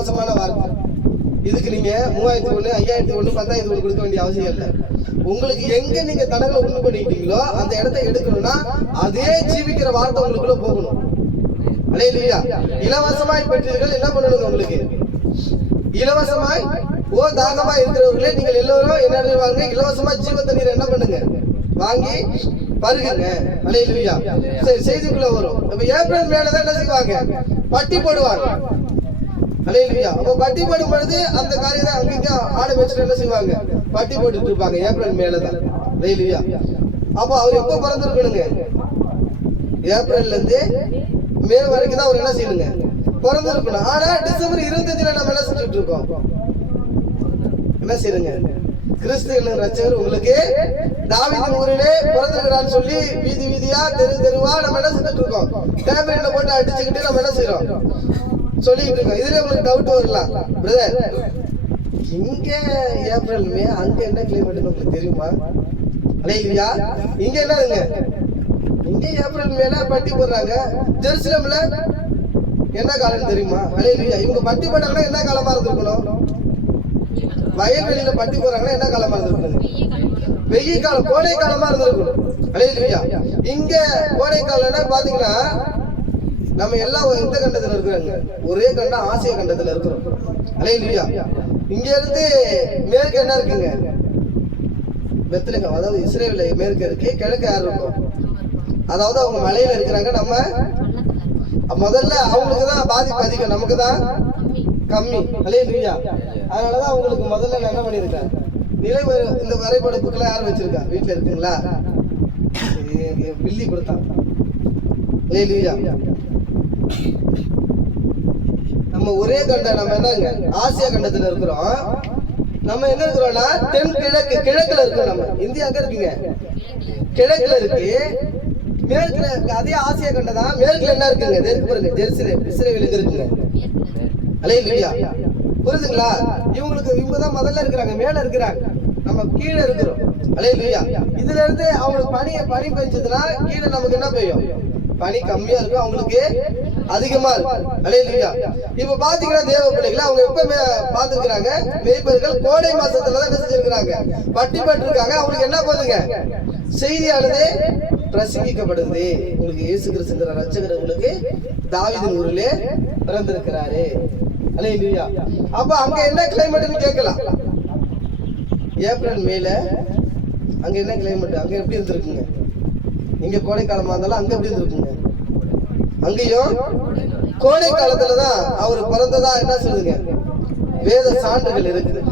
இலவசமான வார்த்தை. இதுக்கு நீங்க 3001 5001 10,001 கொடுக்க வேண்டிய அவசியம் இல்லை. உங்களுக்கு எங்க நீங்க தடங்களை உண்டு பண்ணிட்டீங்களோ அந்த இடத்தை எடுக்கணும்னா அதே ஜீவிக்கிற வார்த்தை உங்களுக்குள்ள போகணும். அல்லேலூயா. இலவசமாய் பெற்றீர்கள், என்ன பண்ணணும்? உங்களுக்கு இலவசமாய் தாகமா இருக்கிறவர்களே நீங்கள் எல்லோரும் என்ன வாங்க, இலவசமா ஜீவ தண்ணீர் என்ன பண்ணுங்க, வாங்கி பருகுங்க. அல்லேலூயா. சரி, செய்திக்குள்ள வரும். இப்ப ஏப்ரல் மேலதான் என்ன செய்வாங்க, பட்டி போடுவாங்க. அல்லேலூயா. அப்ப பட்டி போடும் பொழுது அந்த காரியத்தை அங்கங்க ஆடு வச்சுட்டு என்ன செய்வாங்க, பட்டி போட்டுட்டு இருப்பாங்க. ஏப்ரல் மேலதான். அல்லேலூயா. அப்ப அவர் எப்ப பிறந்திருக்கணுங்க, ஏப்ரல்ல இருந்து மே வரைக்கும் தான் அவர் என்ன செய்யணுங்க, பிறந்திருக்கணும். ஆனா டிசம்பர் 25 நம்ம என்ன செஞ்சுட்டு இருக்கோம், என்ன செய்யுங்க, கிறிஸ்து என்னும் ரட்சகர் உங்களுக்கு தாவீதின் ஊரிலே பிறந்திருக்கிறான்னு சொல்லி வீதி வீதியா தெரு தெருவா நம்ம என்ன செஞ்சுட்டு இருக்கோம், டேப்லெட்ல போட்டு அடிச்சுக்கிட்டு நம்ம என்ன செய்யறோம், சொல்லிட்டு இருக்கோம். இதுல உங்களுக்கு டவுட் வரலாம், பிரதர் இங்க ஏப்ரல் மே அங்க என்ன கிளைமேட் உங்களுக்கு தெரியுமா? அல்லேலூயா. இங்க என்னங்க, இங்க ஏப்ரல் மேல பட்டி போடுறாங்க. ஜெருசலேம்ல என்ன காலம் தெரியுமா? அல்லேலூயா. இவங்க பட்டி போட்டாங்கன்னா என்ன காலமா இருந்திருக்கணும், வயல்வெளியில பட்டி போறாங்கன்னா என்ன காலமா இருந்திருக்கணும், வெயில் காலம், கோடை காலமா இருந்திருக்கணும். அல்லேலூயா. இங்க கோடை காலம்னா பாத்தீங்கன்னா நம்ம எல்லாம் எந்த கண்டத்துல இருக்கிறாங்க, ஒரே கண்டம் ஆசிய கண்டத்துல இருக்கிறோம். அல்லேலூயா. இங்க இருந்து மேற்கு என்ன இருக்குங்க, பெத்லகேம், அதாவது இஸ்ரேல்ல மேற்கு இருக்கு, கிழக்கு யார் இருக்கும், அதாவது அவங்க மலையில இருக்கிறாங்க. நம்ம முதல்ல அவங்களுக்கு தான் பாதிப்பு அதிகம், நமக்கு தான் கம்மி. அல்லேலூயா. அதனாலதான் அவங்களுக்கு முதல்ல நான் என்ன பண்ணிருக்கேன், நிலை இந்த வரைபடப்புக்கெல்லாம் யாரும் வச்சிருக்கா, வீட்டுல இருக்குங்களா, பில்லி கொடுத்தான். அல்லேலூயா. நம்ம ஒரே கண்டம், நம்ம என்னங்க ஆசியா கண்டத்துல இருக்கிறோம். நம்ம எங்க இருக்கிறோம்னா தென் கிழக்கு, கிழக்குல இருக்கோம். நம்ம இந்தியா அங்க இருக்குங்க, கிழக்குல இருக்கு. மேற்குல அதே ஆசியா கண்டம் தான். மேற்குல என்ன இருக்குங்க, தெற்கு பாருங்க, ஜெருசலேம் இஸ்ரேல் இருக்குங்க. அல்லேலூயா. புரியுதுங்களா? இவங்க தான் முதல்ல இருக்கிறாங்க, மேல இருக்கிறாங்க, நம்ம கீழே இருக்கிறோம். அல்லேலூயா. இதுல இருந்து அவங்களுக்கு பனி பெஞ்சதுன்னா கீழே நமக்கு என்ன பெய்யும், பனி கம்மியா இருக்கும், அவங்களுக்கு அதிகமா இருக்கும். அல்லேலூயா. இப்ப பாத்தீங்கன்னா தேவ பிள்ளைகளை அவங்க எப்ப பாத்துருக்காங்க, மேய்ப்பர்கள் கோடை மாசத்துலதான் என்ன செஞ்சிருக்கிறாங்க, பட்டி பட்டிருக்காங்க. அவங்களுக்கு என்ன போதுங்க, செய்தியானது பிரசங்கிக்கப்படுது. உங்களுக்கு இயேசு கிறிஸ்துங்கிற ரட்சகர் உங்களுக்கு தாவீதின் ஊரிலே பிறந்திருக்கிறாரு. அல்லேலூயா. அப்ப அங்க என்ன கிளைமேட்னு கேட்கலாம். ஏப்ரல் மேல அங்க என்ன கிளைமேட், அங்க எப்படி இருந்திருக்குங்க, இங்க கோடை காலமா இருந்தாலும் அங்க எப்படி இருந்திருக்குங்க, அங்கேயும் கோடை காலத்துலதான் அவர் பிறந்ததா என்ன சொல்லுங்க, வேத சான்றுகள் இருக்குது.